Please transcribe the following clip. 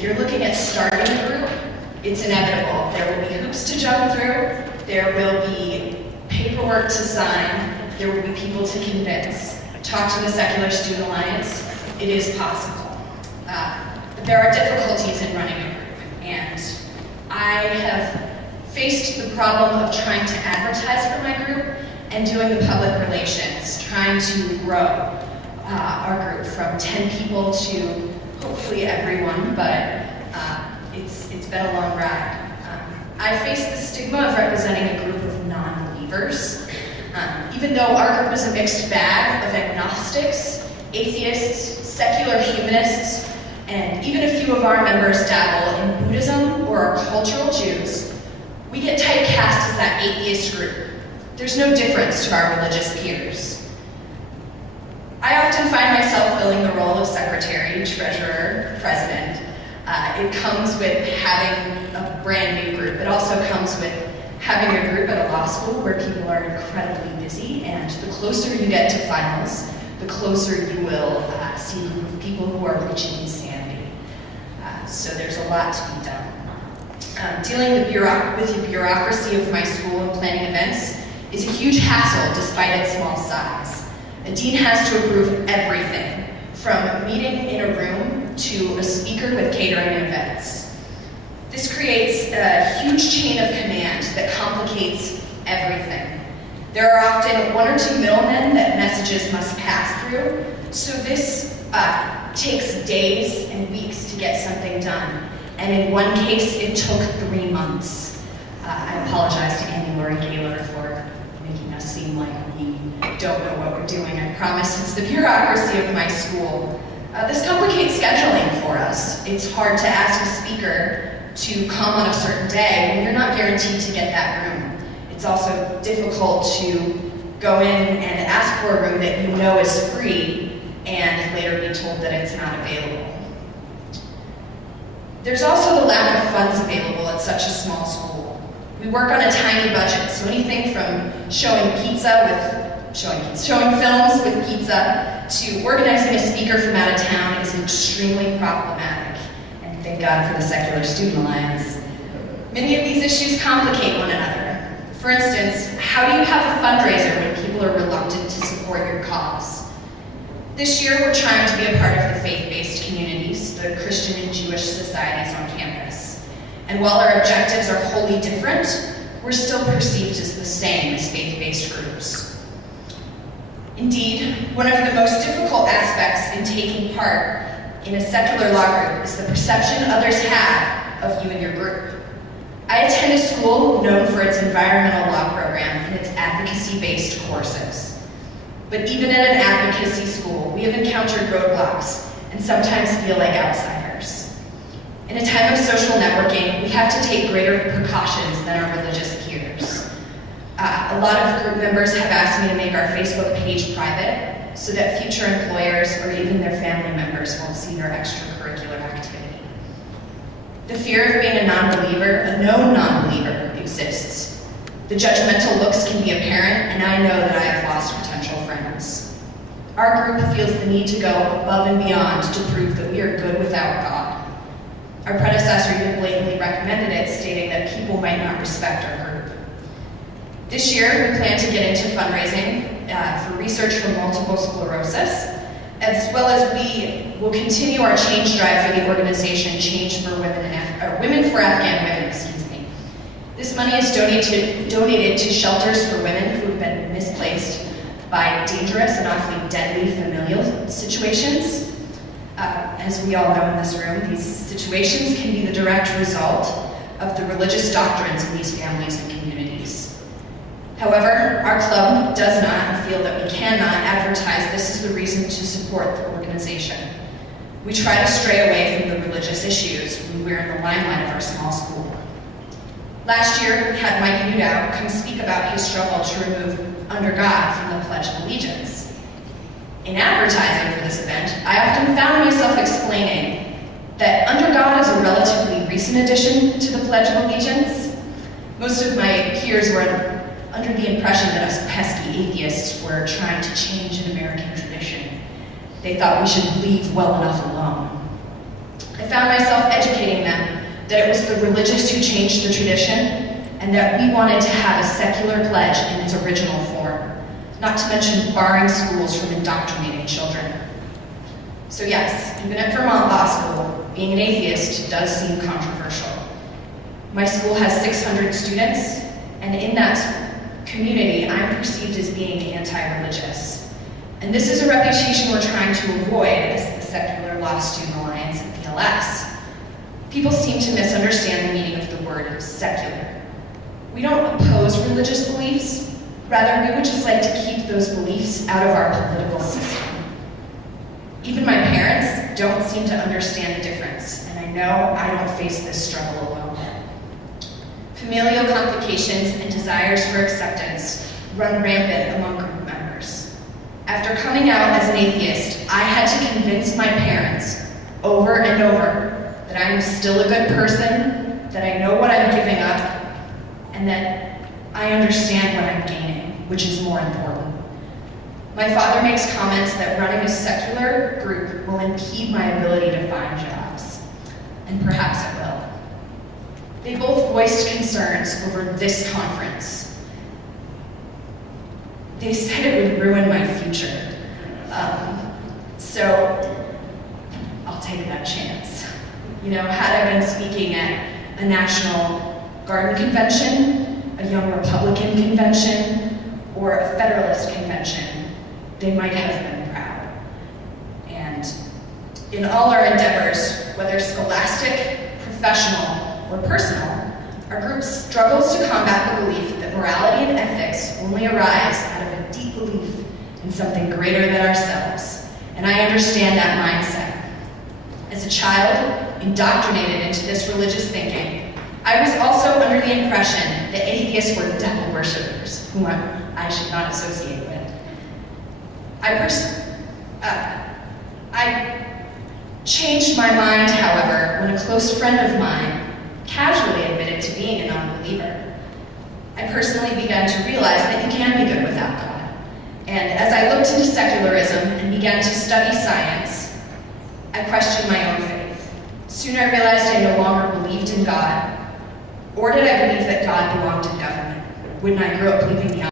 if you're looking at starting a group, it's inevitable. There will be hoops to jump through, there will be paperwork to sign, there will be people to convince. Talk to the Secular Student Alliance, it is possible. But there are difficulties in running a group, and I have faced the problem of trying to advertise for my group and doing the public relations, trying to grow our group from 10 people to hopefully everyone, but it's been a long ride. I face the stigma of representing a group of non-believers. Even though our group is a mixed bag of agnostics, atheists, secular humanists, and even a few of our members dabble in Buddhism or are cultural Jews, we get typecast as that atheist group. There's no difference to our religious peers. I often find myself filling the role of secretary, treasurer, president. It comes with having a brand new group. It also comes with having a group at a law school where people are incredibly busy, and the closer you get to finals, the closer you will see a group of people who are reaching insanity. So there's a lot to be done. Dealing with the bureaucracy of my school and planning events is a huge hassle despite its small size. A dean has to approve everything, from a meeting in a room to a speaker with catering and events. This creates a huge chain of command that complicates everything. There are often one or two middlemen that messages must pass through, so this takes days and weeks to get something done. And in one case, it took 3 months. I apologize to Annie Laurie Gaylor for making us seem like we don't know what we're doing. I promise it's the bureaucracy of my school. This complicates scheduling for us. It's hard to ask a speaker to come on a certain day when you're not guaranteed to get that room. It's also difficult to go in and ask for a room that you know is free and later be told that it's not available. There's also the lack of funds available at such a small school. We work on a tiny budget, so anything from showing films with pizza to organizing a speaker from out of town is extremely problematic. And thank God for the Secular Student Alliance. Many of these issues complicate one another. For instance, how do you have a fundraiser when people are reluctant to support your cause? This year, we're trying to be a part of the faith-based communities, the Christian and Jewish societies on campus. And while our objectives are wholly different, we're still perceived as the same as faith-based groups. Indeed, one of the most difficult aspects in taking part in a secular law group is the perception others have of you and your group. I attend a school known for its environmental law program and its advocacy-based courses. But even at an advocacy school, we have encountered roadblocks and sometimes feel like outsiders. In a time of social networking, we have to take greater precautions than our religious peers. A lot of group members have asked me to make our Facebook page private so that future employers or even their family members won't see their extracurricular activity. The fear of being a non-believer, a known non-believer, exists. The judgmental looks can be apparent, and I know that I have lost potential friends. Our group feels the need to go above and beyond to prove that we are good without God. Our predecessor even blatantly recommended it, stating that people might not respect our group. This year, we plan to get into fundraising for research for multiple sclerosis, as well as we will continue our change drive for the organization Change for Women for Afghan Women, excuse me. This money is donated to shelters for women who have been misplaced by dangerous and often deadly familial situations. As we all know in this room, these situations can be the direct result of the religious doctrines in these families and communities. However, our club does not and feel that we cannot advertise this as the reason to support the organization. We try to stray away from the religious issues when we're in the limelight of our small school. Last year, we had Mike Newdow come speak about his struggle to remove "Under God" from the Pledge of Allegiance. In advertising for this event, I often found myself explaining that "Under God" is a relatively recent addition to the Pledge of Allegiance. Most of my peers were under the impression that us pesky atheists were trying to change an American tradition. They thought we should leave well enough alone. I found myself educating that it was the religious who changed the tradition, and that we wanted to have a secular pledge in its original form, not to mention barring schools from indoctrinating children. So yes, even at Vermont Law School, being an atheist does seem controversial. My school has 600 students, and in that community, I'm perceived as being anti-religious. And this is a reputation we're trying to avoid as the Secular Law Student Alliance and VLS. People seem to misunderstand the meaning of the word secular. We don't oppose religious beliefs, rather we would just like to keep those beliefs out of our political system. Even my parents don't seem to understand the difference, and I know I don't face this struggle alone. Familial complications and desires for acceptance run rampant among group members. After coming out as an atheist, I had to convince my parents over and over that I am still a good person, that I know what I'm giving up, and that I understand what I'm gaining, which is more important. My father makes comments that running a secular group will impede my ability to find jobs, and perhaps it will. They both voiced concerns over this conference. They said it would ruin my future. So I'll take that chance. You know, had I been speaking at a National Garden Convention, a Young Republican Convention, or a Federalist Convention, they might have been proud. And in all our endeavors, whether scholastic, professional, or personal, our group struggles to combat the belief that morality and ethics only arise out of a deep belief in something greater than ourselves. And I understand that mindset. As a child, indoctrinated into this religious thinking, I was also under the impression that atheists were devil worshippers, whom I should not associate with. I changed my mind, however, when a close friend of mine casually admitted to being a non-believer. I personally began to realize that you can be good without God. And as I looked into secularism and began to study science, I questioned my own faith. Soon I realized I no longer believed in God, or did I believe that God belonged in government? Wouldn't I grow up believing the